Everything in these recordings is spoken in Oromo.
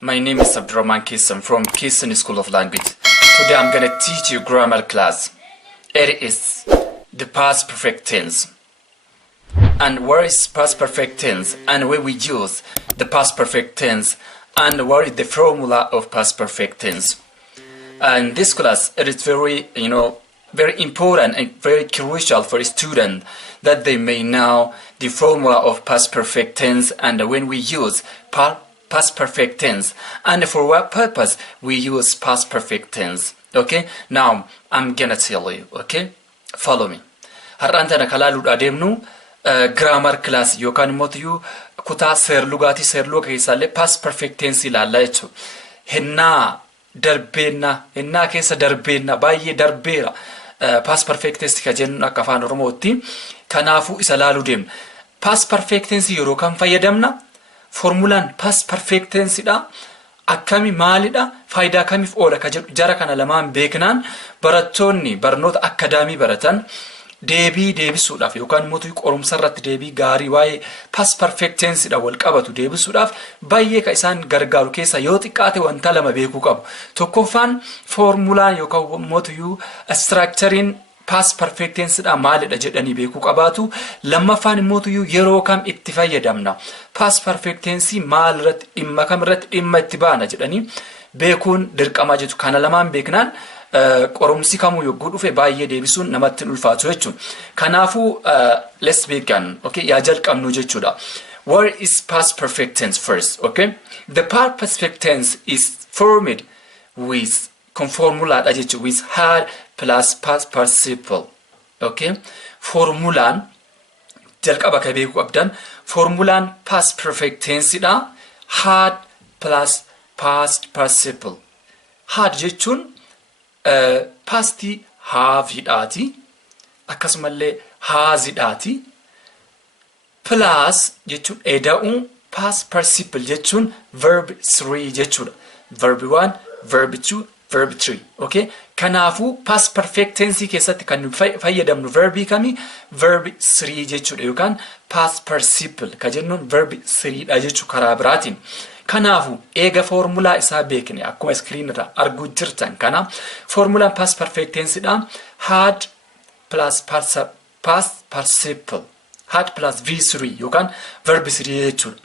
My name is Abdurrahman Kisam from Kisam School of Language. Today I'm going to teach you grammar class. It is the past perfect tense. And what is past perfect tense and where we use the past perfect tense and what is the formula of past perfect tense. And this class, it is very important and very crucial for a student that they may know the formula of past perfect tense and when we use past perfect tense and for what purpose we use past perfect tense. Okay, now I'm gonna tell you. Okay, follow me. Har'aantana kalaaluu adeemnu grammar class yookaan immoo kutaa seerlugaati seerluga keessallee past perfect tense ilaalla jechuudha. Hinnaa keessa darbeenna baay'ee darbeera past perfect tense ka jennu akka afaan Oromootti. Kanaafuu isa laaluu deemna. Past perfect tense yeroo kan fayyadamna formulaan past perfect tense dha. Akkami maalidha faayidaa kamiif oola ka jedhu jara kana lamaan beeknaan barattoonni barnoota akadaamii baratan deebisuudhaaf yookaan immoo qorumsa irratti deebii gaarii waa'ee past perfect tense dha wal qabatu deebisuudhaaf baay'ee ka isaan gargaaru keessa yoo xiqqaate wanta lama beekuu qabu. Tokkoffaan formulaan yookaan immoo structurein past perfect tense dha maalidha jedhanii beekuu qabaatu. Lammaffaan immoo yeroo kam itti fayyadamna past perfect tense maal irratti dhimma kam irratti dhimma itti baana jedhanii beekuun dirqama jechu. Kana lamaan beeknaan qorumsi kamuu yogguu dhufe baay'ee deebisuun namatti ulfaatu jechuun. Kanaafuu let's begin. Okay, yaa jalqabnu jechuudha. What is past perfect tense first? Okay, the past perfect tense is formed with formula jechuudha with had plus past participle. Okay, formulaan jalqaba ka beekuu qabdan formulaan past perfect tense dha had plus past participle. Had jechuun pasti have hidhaati akkasumallee has hidhaati plus jechuun eda'uun past participle jechuun verb 3 jechuudha. Verb 1, verb 2, verb 3. Okay, kanaafu past perfect tense keessatti kan fayyadamnu verbi kami verb 3 jechuudha yookaan past participle ka jennuun verb 3 dha jechuu karaa biraatiin. Kanaafu eega formula isaa beekne akkuma screen irra arguu jirtan kana formulaan past perfect tense dha had plus past participle had plus v3 yookaan verb 3 jechuudha.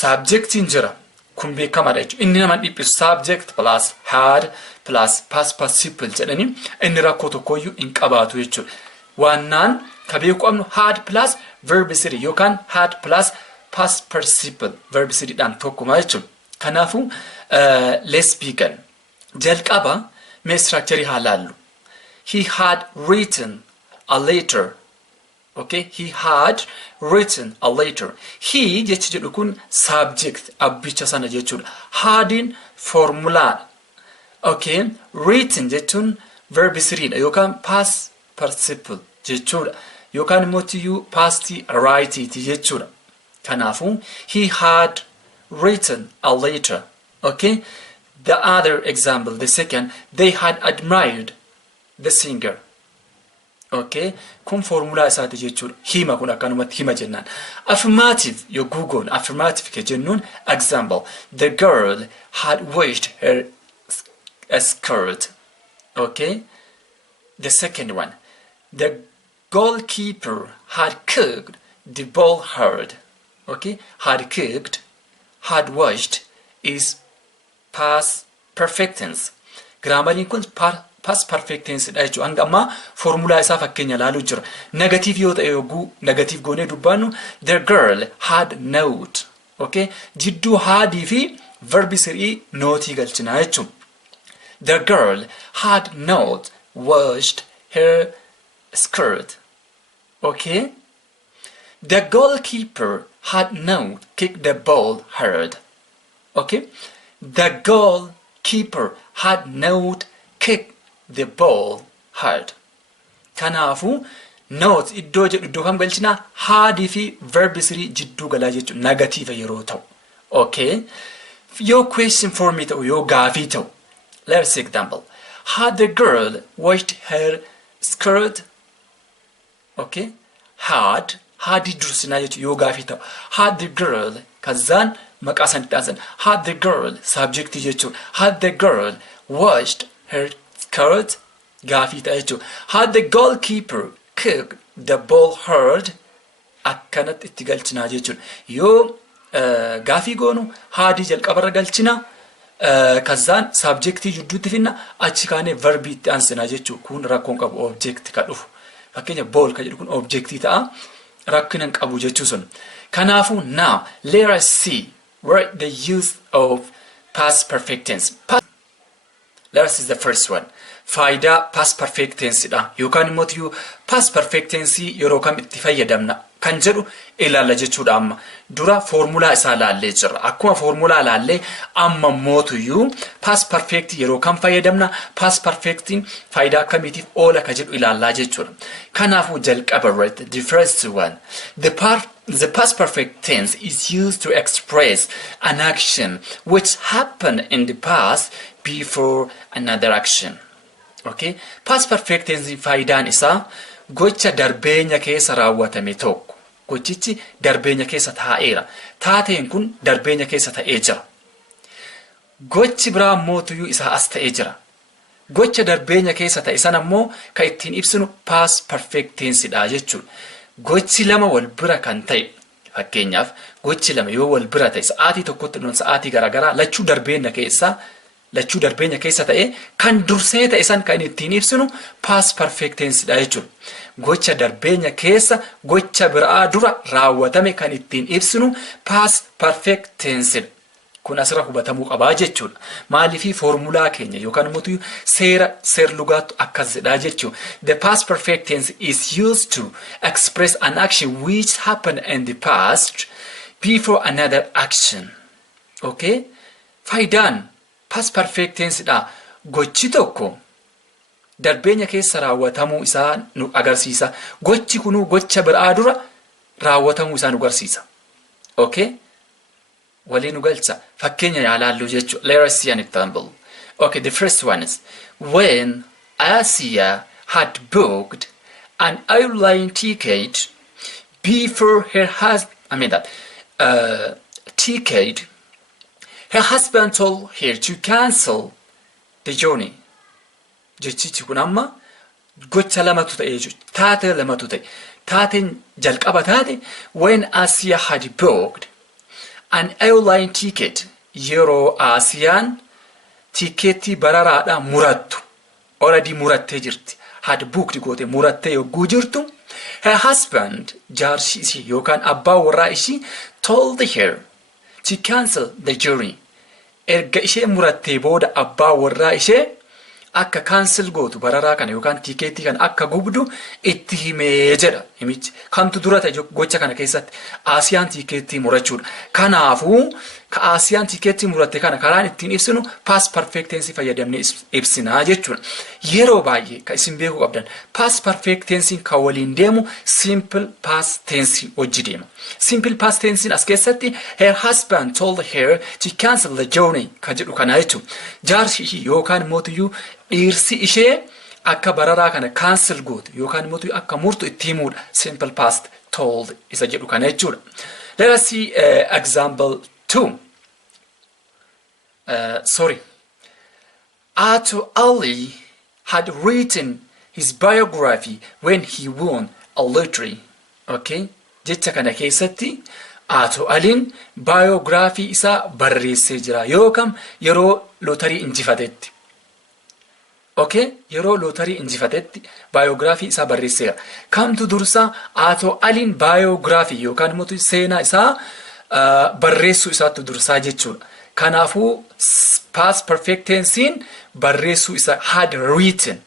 Subjectiin jira kun beekamaadha jechuudha. Inni nama dhiphisu subject plus had plus past participle jedhanii inni rakkoo tokkoyyuu hin qabaatu jechuudha. Waannaan ka beekuu qabnu had plus verb 3 yookaan had plus past participle verb 3 dhaan tokkuma jechuudha. Kanaafuu let's begin. Jalqaba mee structure haa laallu. He had written a letter. Okay, he had written a letter. He jechi jedhu kun subject abbicha sana jechuudha. Hadin formula. Okay, written jechuun verb 3 dha yookaan past participle jechuudha yookaan immoo past right jechuudha. Kanafu he had written a letter. Okay, the other example, the second, they had admired the singer. Okay, kun formula isaati jechuudha. Hima kun akkanumatti hima jennaan. Affirmative yogguu goon affirmative ke jennuun example, the girl had washed her skirt. Okay, the second one, the goalkeeper had cooked the ball hard. Okay, had cooked, had washed is past perfect tense. Grammariin kun past perfect tense dha jechuudha. Hanga amma formula isaa fakkeenya laaluu jira. Negative yoo ta'e yogguu negative goonee dubbannu the girl had not. Okay, jidduu hadii fi verb 3 nootii galchina jechuudha. The girl had not washed her skirt. Okay, the goalkeeper had not kicked the ball hard. Okay, the goalkeeper had not kicked the ball hard. Kanaafu not iddoo jedhu iddoo kam galchina hadii fi verb 3 jidduu galaa jechuudha negative yeroo ta'u. Okay, your question for me ta'u yoo gaafii ta'u. Let's example. Had the girl washed her skirt? Okay, had dursina jechuudha yoo gaafii ta'u. Had the girl kazaan maqaa san itti aansan. Had the girl subjectii jechuudha. Had the girl washed her skirt gaafii ta'a jechuudha. Had the goalkeeper kicked the ball hard akkanatti itti galchinaa jechuudha. Yoo gaafii goonu haadii jalqabarra galchina kazaan subjectii jidduutti finna achi kaanee verbii itti aansinaa jechuudha. Kun rakkoon qabu object ka dhufu. Fakkeenya ball ka jedhu kun objectii ta'a. Rakkinan qabu jechuu sun. Kanaafu now let us see where the use of past perfect tense. Let us see the first one. Faayidaa past perfect tense dha. Yookaan immoo past perfect tense yeroo kam itti fayyadamna kan jedhu ilaalla jechuudha amma. Dura formulaa isaa laallee jirra. Akkuma formulaa laallee amma mootuyyuu past perfect yeroo kam fayyadamna past perfectiin faayidaa akkamiitiif oola ka jedhu ilaallaa jechuudha. Kanaafu jalqaba irratti the first one. The past perfect tense is used to express an action which happened in the past before another action. Okay? Past perfect tense faayidaan isaa gocha darbeenya keessa raawwatame tokko. Gochichi darbeenya keessa taa'eera. Taateen kun darbeenya keessa ta'ee jira. Gochi biraa mootuyyuu isaa as ta'ee jira. Gocha darbeenya keessa ta'e sana ammoo kan ittiin ibsinu past perfect tense dha jechuudha. Gochi lama wal bira kan ta'e fakkeenyaaf gochi lama yoo wal bira ta'e sa'aatii tokkotti dhuun sa'aatii garaagaraa lachuu darbeenya keessa ta'e kan dursee ta'e san kan ittiin ibsinu past perfect tense dha jechuudha. Gocha darbeenya keessa gocha biraa dura raawwatame kan ittiin ibsinu past perfect tense dha. Kun asirra hubatamuu qabaa jechuudha. Maaliifii formulaa keenya yookaan immoo seer lugaatu akkasidha jechuudha. The past perfect tense is used to express an action which happened in the past before another action. Okay? Faayidaan past perfect tense dha. Gochi tokko darbeenya keessa raawwatamuu isaa nu agarsiisa. Gochi kunuu gocha biraa dura raawwatamuu isaa nu agarsiisa. Okay? Waliin galcha fakkeenya yaalaallu jechuudha. Let us see an example. Okay, the first one is when Asia had booked an airline ticket before her husband told her to cancel the journey. Jechichi kun amma gocha lamatu ta'e jechuudha. Taate lamatu ta'e. Taateen jalqaba taate when Asia had booked an airline ticket yeroo Asiyaan tikeetii bararaadha murattu already murattee jirti. Had booked goote murattee yogguu jirtu her husband jaarsi ishii yookaan abbaa warraa ishii told her to cancel the journey. Erga ishee murattee booda abbaa warraa ishee akka cancel gootu bararaa kana yookaan tikeetii kana akka gubdu itti himee jedha. Himichi kamtu dura ta'e gocha kana keessatti Asiyaan tikeetii murachuudha. Kanaafuu ka Asiyaan tikeetii muratte kana karaan ittiin ibsinu past perfect tense fayyadamnee ibsinaa jechuudha. Yeroo baay'ee ka isin beekuu qabdan past perfect tense kan waliin deemu simple past tense wajji deema. Simple past tense as keessatti her husband told her to cancel the journey ka jedhu kana jechuudha. Jaarsi ishii yookaan mootiyyuu dhiirsi ishee akka bararaa kana cancel gootu yookaan immoo akka murtu itti himuudha. Simple past told isa jedhu kana jechuudha. Let us see example 2. Ato Ali had written his biography when he won a lottery. Okay? Jecha kana keessatti Ato Aliin biography isaa barreessee jira yookaan yeroo lottery injifatetti. Okay? Yeroo lottery injifatetti biography isaa barreesseera. Kamtu dursa Ato Aliin biography yookaan immoo seenaa isaa barreessuu isaatti dursaa jechuudha. Kanaafuu past perfect tensein barreessuu isaa had written.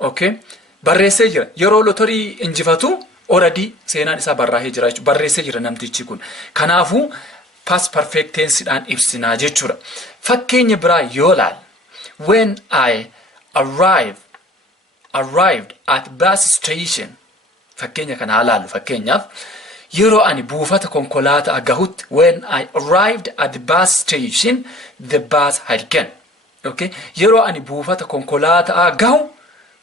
Okay? Barreessee jira. Yeroo lottery injifatu already seenaan isaa barraa'ee jira jechuudha. Barreessee jira namtichi kun. Kanaafuu past perfect tenseidhaan ibsinaa jechuudha. Fakkeenya biraa yoo laal when I arrived at bus station. Fakkeenya kana halaalu fakkeenyaaf yeroo ani buufata konkolaataa gahutti when I arrived at the bus station the bus had gone. Okay? Yeroo ani buufata konkolaataa gahu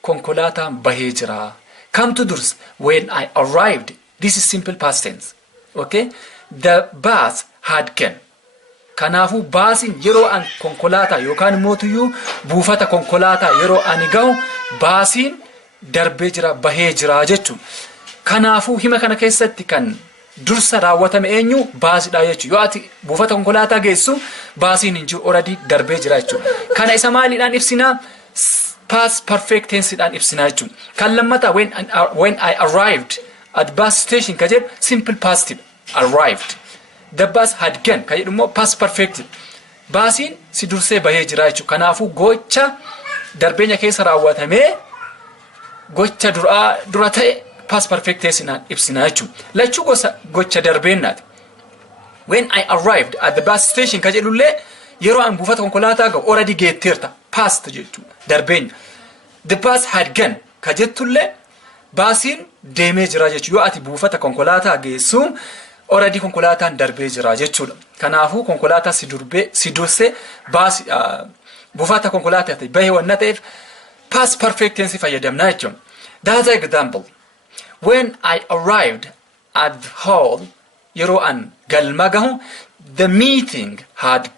konkolaataan bahee jira. Come to dursa when I arrived. This is simple past tense. Okay? The bus had gone. Kanaafuu baasiin yeroo an konkolaataa yookaan mootiyyuu buufata konkolaataa yeroo ani gahu baasiin darbee jira bahee jira jechuudha. Kanaafuu hima kana keessatti kan dursa raawwatame eenyu baasiidha jechuudha. Yoo ati buufata konkolaataa geessu baasiin hin jiru already darbee jira jechuudha. Kana isa maaliidhaan ibsinaa? Past perfect tenseidhaan ibsinaa jechuudha. Kan lammataa when I arrived at bus station ka jedhu simple past arrived. The bus had gone ka jedhu immoo past perfect. Baasiin si dursee bahee jira jechuudha. Kanaafuu gocha darbeenya keessa raawwatamee gocha dura ta'e past perfect tenseidhaan ibsinaa jechuudha. Lachuu gocha darbeennaati. When I arrived at the bus station ka jedhullee yeroo an buufata konkolaataa gahu already geetteerta past jechuudha darbeenya. The bus had gone ka jettullee baasiin deemee jira jechuudha. Yoo ati buufata konkolaataa geessu already konkolaataan darbee jira jechuudha. Kanaafuu konkolaataa si dursee baasii buufata konkolaataa bahee wanna ta'eef past perfect tense fayyadamna jechuudha. That's an example. When I arrived at the hall, yeroo an galma gahu, the meeting had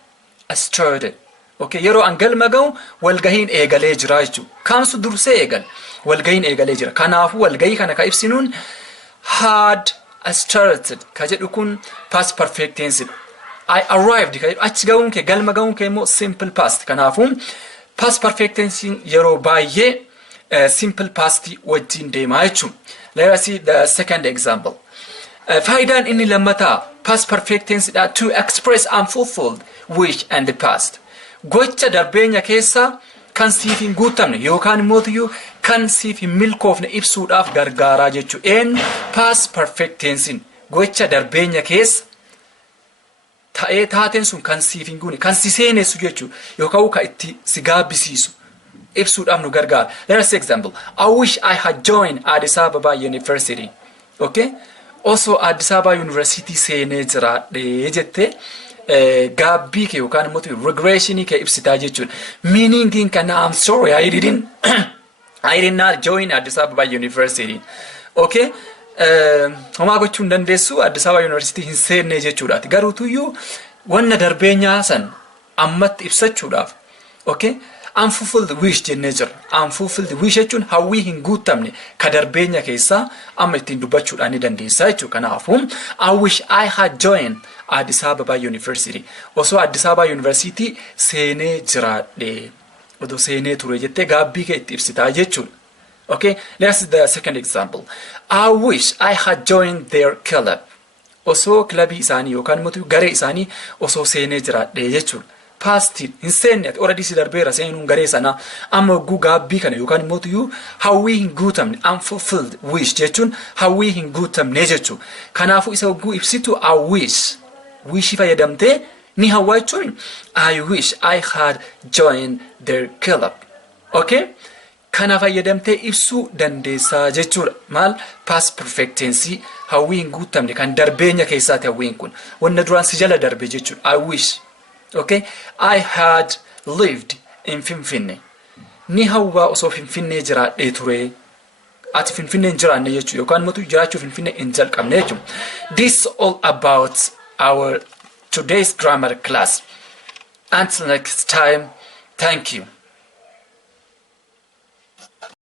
started. Okay, yeroo an galma gahu walgahiin eegalee jira jechuudha. Kamsu dursee eegal walgahiin eegalee jira. Kanaafuu walgahii kana ka ibsinuun had started ka jedhu kun past perfect tense. I arrived ka jedhu achi gahuun kee galma gahuun kee immoo simple past. Kanaafuu past perfect tense yeroo baay'ee simple past wajjin deemaa jechuudha. Let us see the second example. Faayidaan inni lammataa past perfect tense to express unfulfilled wish and the past. Gocha darbeenya keessa kan siif hin guutamne yookaan immoo kan siif hin milkoofne ibsuudhaaf gargaaraa jechuudha. En past perfect tense gocha darbeenya keessa ta'ee taateen sun kan siif hin guune kan si seenessu jechuudha yookaan ka itti si gaabbisiisu ibsuudhaaf nu gargaara. Let us see example. I wish I had joined Addis Ababa University. Okay? Also Addis Ababa University seenee jiraadhe jette gaabbii kee yookaan immoo regressionii kee ibsitaa jechuudha. Meaning kana I'm sorry I did not join Addis Ababa University. Okay? Homaa gochuu hin dandeessu Addis Ababa University hin seenne jechuudha. Garuutuyyuu wanna darbeenyaa san ammatti ibsachuudhaaf. Okay? Unfulfilled wish jennee jira. Unfulfilled wish jechuun hawwii hin guutamne ka darbeenya keessaa amma ittiin dubbachuudhaan ni dandeessaa jechuudha. Kanaafuu I wish I had joined Addis Ababa University. Osoo Addis Ababa University seenee jiraadhe. Odoo seenee ture jettee gaabbii kee itti ibsitaa jechuudha. Okay, let's see the second example. I wish I had joined their club. Osoo kilabii isaanii yookaan immoo garee isaanii osoo seenee jiraadhe jechuudha. Past hin seenne already si darbeera seenuun garee sana amma gaabbii kana yookaan immoo hawwii hin guutamne unfulfilled wish jechuun hawwii hin guutamne jechuudha. Kanaafuu isa ibsitu I wish fayyadamtee ni hawwaa jechuun I wish I had joined their club. Okay? Kana fayyadamtee ibsuu dandeessaa jechuudha. Maal past perfect tense hawwii hin guutamne kan darbeenya keessaati hawwiin kun wanna duraan si jala darbe jechuudha. I wish. Okay, I had lived in Finfinne. Ni hawwaa osoo Finfinnee jiraadhee ture. Ati Finfinnee hin jiraanne jechuudha yookaan immoo jiraachuu Finfinnee hin jalqabne jechuudha. This is all about our today's grammar class. Until next time, thank you.